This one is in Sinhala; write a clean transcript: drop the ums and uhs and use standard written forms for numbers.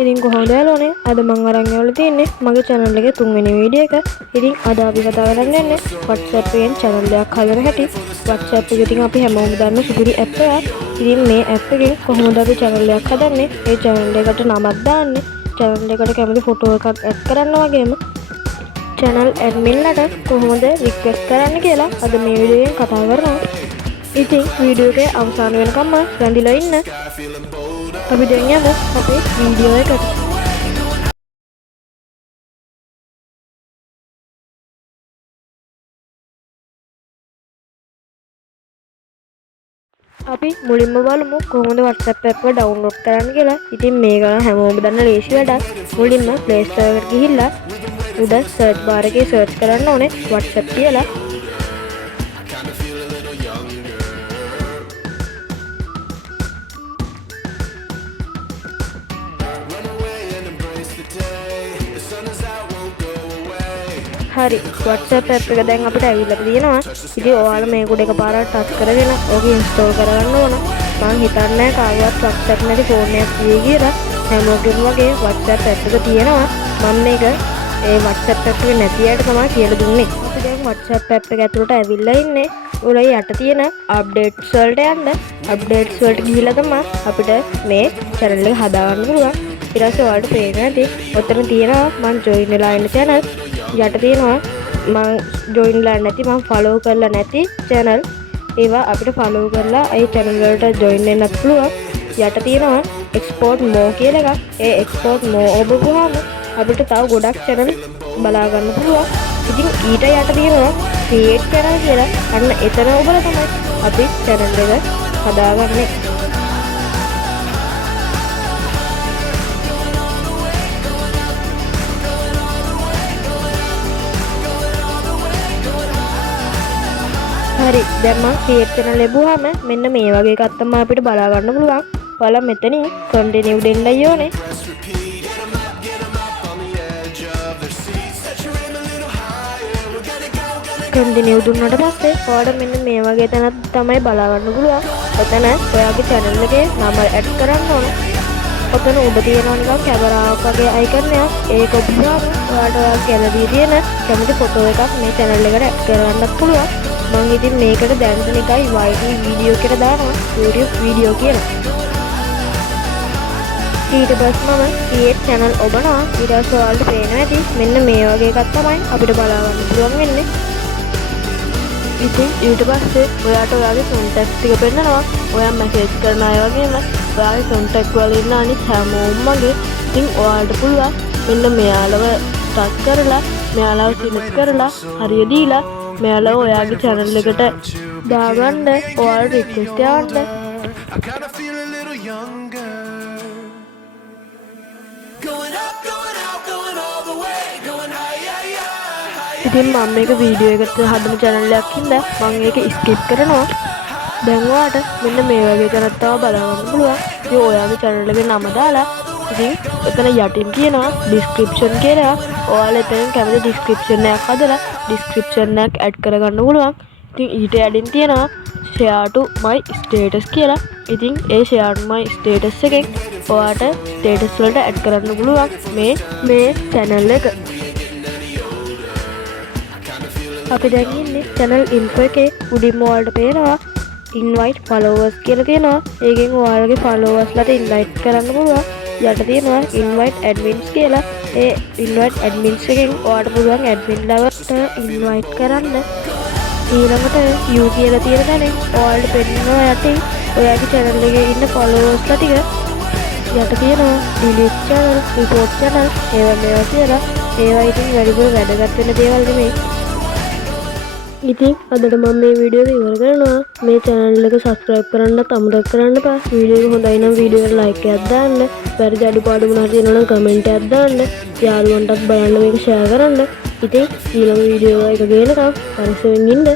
ඉතින් කොහොමද යාළුවනේ අද මම අරන් ඇවිල්ලා තින්නේ මගේ channel එකේ තුන්වෙනි වීඩියෝ එක. ඉතින් අද අපි කතා කරන්න යන්නේ WhatsApp එකෙන් channel එකක් හදන හැටි. WhatsApp එක ඉතින් අපි හැමෝම දන්න සුපිරි app එකක්. ඉතින් මේ app එකෙන් කොහොමද අපි channel එකක් හදන්නේ? ඒ channel එකට නමක් දාන්නේ. channel එකට කැමති photo එකක් add කරන්න වගේම channel admin ලට කොහොමද request කරන්න කියලා අද මේ වීඩියෝ එකෙන් කතා කරනවා. ඉතින් වීඩියෝ එකේ අවසාන වෙනකම්ම රැඳිලා ඉන්න. අපි දැන් යමු අපේ වීඩියෝ එකට. අපි මුලින්ම බලමු කොහොමද WhatsApp app එක download කරන්න කියලා. ඉතින් මේක හැමෝම දන්න ලේසි වැඩක්. මුලින්ම Play Store එකට ගිහිල්ලා උඩ search bar එකේ search කරන්න ඕනේ WhatsApp කියලා. හරි WhatsApp app එක දැන් අපිට ඇවිල්ලා තියෙනවා. ඉතින් ඔයාලා මේක උඩ එකපාරට ටච් කරගෙන ඕක ඉන්ස්ටෝල් කරගන්න ඕන. මම හිතන්නේ කාගවත් WhatsApp නැති ෆෝන් එකක් තියෙයි කියලා. හැමෝගෙම වගේ WhatsApp app එක තියෙනවා. මම මේක ඒ WhatsApp app එක නැති අයට තමයි කියලා දුන්නේ. අපි දැන් WhatsApp app එක ඇතුළට ඇවිල්ලා ඉන්නේ. උඩ යට තියෙන updates වලට යන්න. updates වලට ගිහිල්ලා තමයි අපිට මේ channel එක හදාගන්න පුළුවන්. ඊට පස්සේ ඔයාලට පේනවා ඇති. ඔතන තියෙනවා මම join වෙලා ඉන්න channel. යට තියෙනවා මම join වෙලා නැති මම follow කරලා නැති channel ඒවා අපිට follow කරලා ඒ channel වලට join වෙන්නත් පුළුවන්. යට තියෙනවා export more කියලා එකක්. ඒ export more ඔබගුවාම අපිට තව ගොඩක් channel බලා ගන්න පුළුවන්. ඉතින් ඊට යට තියෙනවා create channel කියලා. අන්න එතන ඔබලා තමයි අපි channel එක හදාගන්නේ. හරි දැන් මම create channel ලැබුවාම මෙන්න මේ වගේ එකක් තමයි අපිට බලා ගන්න පුළුවන්. ඔයාලා මෙතනින් continue දෙන්නයි ඕනේ. continue දුන්නාට පස්සේ ඔයාලට මෙන්න මේ වගේ තැනක් තමයි බලා ගන්න පුළුවන්. ඔතන ඔයාගේ channel එකේ නම add කරන්න ඕන. ඔතන උඩ තියෙනවා නිකන් කැමරාවක් වගේ icon එකක්. ඒක ඔබ්බුවාම ඔයාලට ඔයාගේ gallery තියෙන කැමති photo එකක් මේ channel එකට add කරගන්නත් පුළුවන්. මම ඉතින් මේකට දැනට නිකයි YT වීඩියෝ කියලා දානවා YouTube වීඩියෝ කියලා. ඊට පස්සේ මම create channel ඔබනවා. ඊට පස්සේ ඔයාලට පේනවා ඇති මෙන්න මේ වගේ එකක් තමයි අපිට බලා ගන්න පුළුවන් වෙන්නේ. ඉතින් ඊට පස්සේ ඔයාට ඔයාගේ contact ටික පෙන්නනවා. ඔයා message කරන අය වගේම ඔයාගේ contact වල ඉන්න අනිත් හැමෝම වගේ ඉතින් ඔයාලට පුළුවන් මෙන්න මෙයාලව touch කරලා මෙයාලව select කරලා හරිය දීලා මෙයාලව ඔයාගේ channel එකට දාගන්න ඔයාලට request යවන්න. ඉතින් මම මේක වීඩියෝ එකට හදන channel එකක් හින්දා මම ඒක skip කරනවා. දැන් ඔයාලට මෙන්න මේ වගේ තැනක් තව බලා ගන්න පුළුවන්. ඉතින් ඔයාගේ channel එකේ නම දාලා ඉතින් එතන යටින් තියෙනවා description කියලා. ඔයාලා එතනින් කැමති description එකක් හදලා description එකක් add කරගන්න පුළුවන්. ඉතින් ඊට යටින් තියෙනවා share to my status කියලා. ඉතින් ඒ share to my status එකෙන් ඔයාට status වලට add කරන්න පුළුවන් මේ channel එක. අපි දැන් ඉන්නේ channel info එකේ උඩින්ම ඔයාලට පේනවා invite followers කියලා තියෙනවා. ඒකෙන් ඔයාලගේ followers ලට invite කරන්න පුළුවන්. යට තියෙනවා invite admins කියලා. ඒ invite admins එකෙන් ඔයාලට පුළුවන් admin ලවට invite කරන්න. ඊළඟට you කියලා තියෙන තැනින් ඔයාලට පෙන්නනවා යටින් ඔයාගේ channel එකේ ඉන්න followers ලා ටික. යට තියෙනවා delete channel, report channel මේවා කියලා. ඒවා ඉතින් වැඩිපුර වැදගත් වෙන දේවල් නෙමෙයි. ඉතින් අදට මම මේ වීඩියෝ එක ඉවර කරනවා. මේ channel එක subscribe කරන්නත් අමතක කරන්න එපා. වීඩියෝ එක හොඳයි නම් වීඩියෝ එකට like එකක් දාන්න. වැරදි අඩුපාඩු මොනවා තියෙනවා නම් comment එකක් දාන්න. යාළුවන්ටත් බලන්න මේක share කරන්න. ඉතින් ඊළඟ වීඩියෝ එක ගේනකම් පරිස්සමෙන් ඉන්න.